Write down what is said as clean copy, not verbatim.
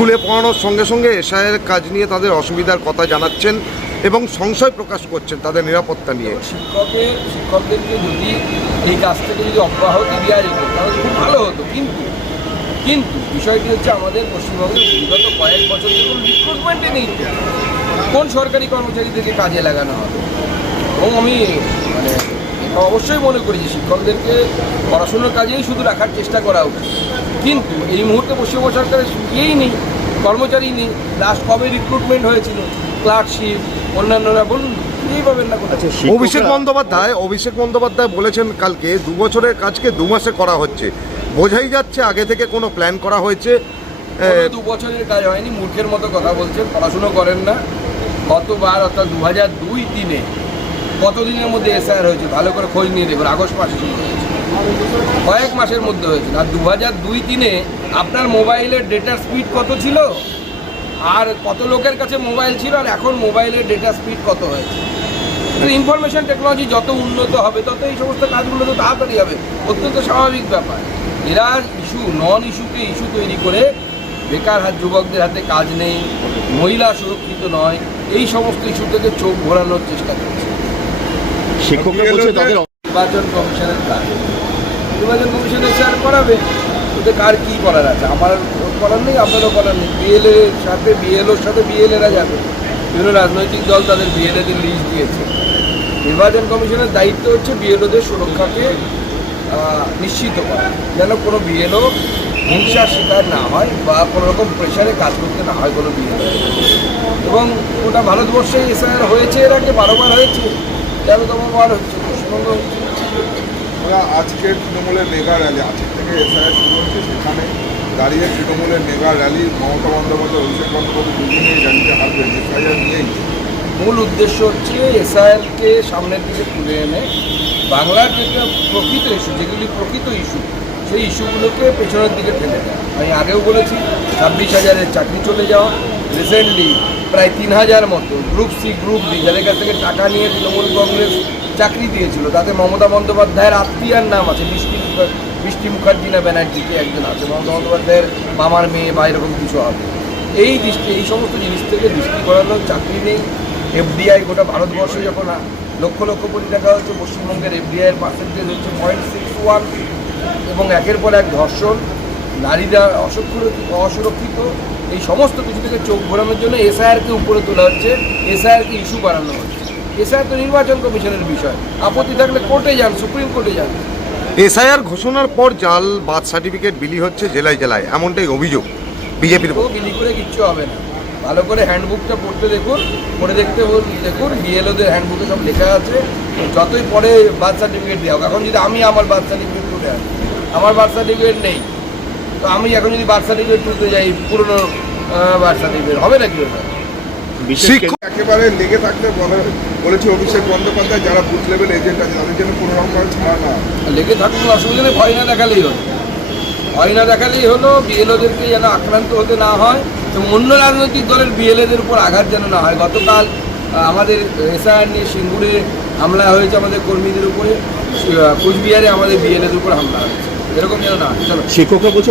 স্কুলে পড়ানোর সঙ্গে সঙ্গে এসআইয়ের কাজ নিয়ে তাদের অসুবিধার কথা জানাচ্ছেন এবং সংশয় প্রকাশ করছেন তাদের নিরাপত্তা নিয়ে। শিক্ষকদেরকে যদি এই কাজ থেকে যদি অব্যাহতি দেওয়া যেত তাহলে খুব ভালো হতো, কিন্তু বিষয়টি হচ্ছে আমাদের পশ্চিমবঙ্গের বিগত কয়েক বছর ধরে রিক্রুটমেন্টে নেই। কোন সরকারি কর্মচারীদেরকে কাজে লাগানো হবে? এবং আমি এটা অবশ্যই মনে করি যে শিক্ষকদেরকে পড়াশোনার কাজেই শুধু রাখার চেষ্টা করা উচিত, কিন্তু এই মুহূর্তে পশ্চিমবঙ্গ সরকারের ইয়েই নেই, কর্মচারী নেই। লাস্ট কবে রিক্রুটমেন্ট হয়েছিল? ক্লার্কশিপ অন্যান্যরা বলুন, এই পাবেন না কোথাও। অভিষেক বন্দ্যোপাধ্যায় বলেছেন কালকে 2 বছরের কাজকে 2 মাসে করা হচ্ছে। বোঝাই যাচ্ছে আগে থেকে কোনো প্ল্যান করা হয়েছে। 2 বছরের কাজ হয়নি, মূর্খের মতো কথা বলছেন, পড়াশুনো করেন না। গতবার অর্থাৎ 2002-03 কতদিনের মধ্যে এসআইআর হয়েছে ভালো করে খোঁজ নিয়ে দেখুন। আগস্ট মাসে শুরু হয়েছে, কয়েক মাসের মধ্যে হয়েছিল। আর 2002-03 আপনার মোবাইলের ডেটার স্পিড কত ছিল, আর কত লোকের কাছে মোবাইল ছিল, আর এখন মোবাইলের ডেটা স্পিড কত হয়েছে। ইনফরমেশন টেকনোলজি যত উন্নত হবে তত এই সমস্ত কাজগুলো তো তাড়াতাড়ি হবে, অত্যন্ত স্বাভাবিক ব্যাপার। এরা নন ইস্যুকে ইস্যু তৈরি করে বেকার যুবকদের হাতে কাজ নেই, মহিলা সুরক্ষিত নয়, এই সমস্ত ইস্যু থেকে চোখ ঘোরানোর চেষ্টা করছে। নির্বাচন কমিশনের কাজ, নির্বাচন কমিশন এসআইআর করাবে, ওদের কার কী করার আছে? আমার করার নেই, আপনারও করার নেই। বিএলওর সাথে বিএলএরা যাবে, বিভিন্ন রাজনৈতিক দল তাদের বিএলএদের লিস্ট দিয়েছে। নির্বাচন কমিশনের দায়িত্ব হচ্ছে বিএলওদের সুরক্ষাকে নিশ্চিত করা, যেন কোনো বিএলও হিংসার শিকার না হয় বা কোনো রকম প্রেশারে কাজ করতে না হয় কোনো বিএলও। এবং ওটা ভারতবর্ষে এসআইআর হয়েছে, এর আগে 12 বার হয়েছে, 13তম বার হচ্ছে পশ্চিমবঙ্গ। আজকে তৃণমূলের মেগা র্যালি, আজকে থেকে এসআইআর শুরু হচ্ছে, সেখানে দাঁড়িয়ে তৃণমূলের মেগা র্যালি মমতা বন্দ্যোপাধ্যায়, অভিষেক বন্দ্যোপাধ্যায় দুজনেই র্যালিতে হারবেন এসআইআর নিয়েই। মূল উদ্দেশ্য হচ্ছে এসআইআরকে সামনের দিকে তুলে এনে বাংলার যেটা প্রকৃত ইস্যু, যেগুলি প্রকৃত ইস্যু, সেই ইস্যুগুলোকে পেছনের দিকে ঠেলে দেয়। আমি আগেও বলেছি 26,000-এর চাকরি চলে যাওয়া, রিসেন্টলি প্রায় 3,000 মতো গ্রুপ সি গ্রুপ ডি যাদের কাছ থেকে টাকা নিয়ে তৃণমূল কংগ্রেস চাকরি দিয়েছিল, তাতে মমতা বন্দ্যোপাধ্যায়ের আত্মীয়ার নাম আছে, বৃষ্টি মুখার্জি না ব্যানার্জিকে একজন আছে, মমতা বন্দ্যোপাধ্যায়ের মামার মেয়ে বা এরকম কিছু হবে। এই সমস্ত জিনিস থেকে দৃষ্টি করানো, চাকরি নেই। এফডিআই গোটা ভারতবর্ষে যখন লক্ষ লক্ষ কোটি টাকা হচ্ছে, পশ্চিমবঙ্গের এফডিআইয়ের পার্সেন্টেজ হচ্ছে 0.61, এবং একের পর এক ধর্ষণ, নারীরা অসুরক্ষিত, এই সমস্ত কিছু থেকে চোখ ঘোরানোর জন্য এসআইআরকে উপরে তোলা হচ্ছে, এসআইআরকে ইস্যু বাড়ানো হচ্ছে। এসআইআর তো নির্বাচন কমিশনের বিষয়, আপত্তি থাকলে কোর্টে যান, সুপ্রিম কোর্টে যান। এসআইআর ঘোষণার পর জাল বার্থ সার্টিফিকেট বিলি হচ্ছে জেলায় জেলায়, এমনটাই অভিযোগ বিজেপির। বিলি করে কিচ্ছু হবে না, ভালো করে হ্যান্ডবুকটা পড়তে দেখুন, পড়ে দেখুন বিএলওদের হ্যান্ডবুকে সব লেখা আছে। যতই পরে বার্থ সার্টিফিকেট দেওয়া হোক, এখন যদি আমি আমার বার্থ সার্টিফিকেট তুলে আনি, আমার বার্থ সার্টিফিকেট নেই, তো আমি এখন যদি বার্থ সার্টিফিকেট তুলতে যাই, পুরনো বার্থ সার্টিফিকেট হবে নাকি ওটা? একেবারে লেগে থাকতে বলেছে অভিষেক বন্দ্যোপাধ্যায়, যারা বুথ লেভেল এজেন্ট আছে তাদের জন্য কোনো রকম ছাড়া না। লেগে থাকুন, অসুবিধা নেই, ভয় না দেখালেই হলো, বিএলওদেরকে যেন আক্রান্ত হতে না হয় এবং অন্য রাজনৈতিক দলের বিএলএদের উপর আঘাত যেন না হয়। গতকাল আমাদের এসআইআর নিয়ে সিঙ্গুরে হামলা হয়েছে আমাদের কর্মীদের উপরে, কুচবিহারে আমাদের বিএলএদের উপর হামলা হয়েছে, এরকম যেন না হয়। চলো, শিক্ষকরা বলছে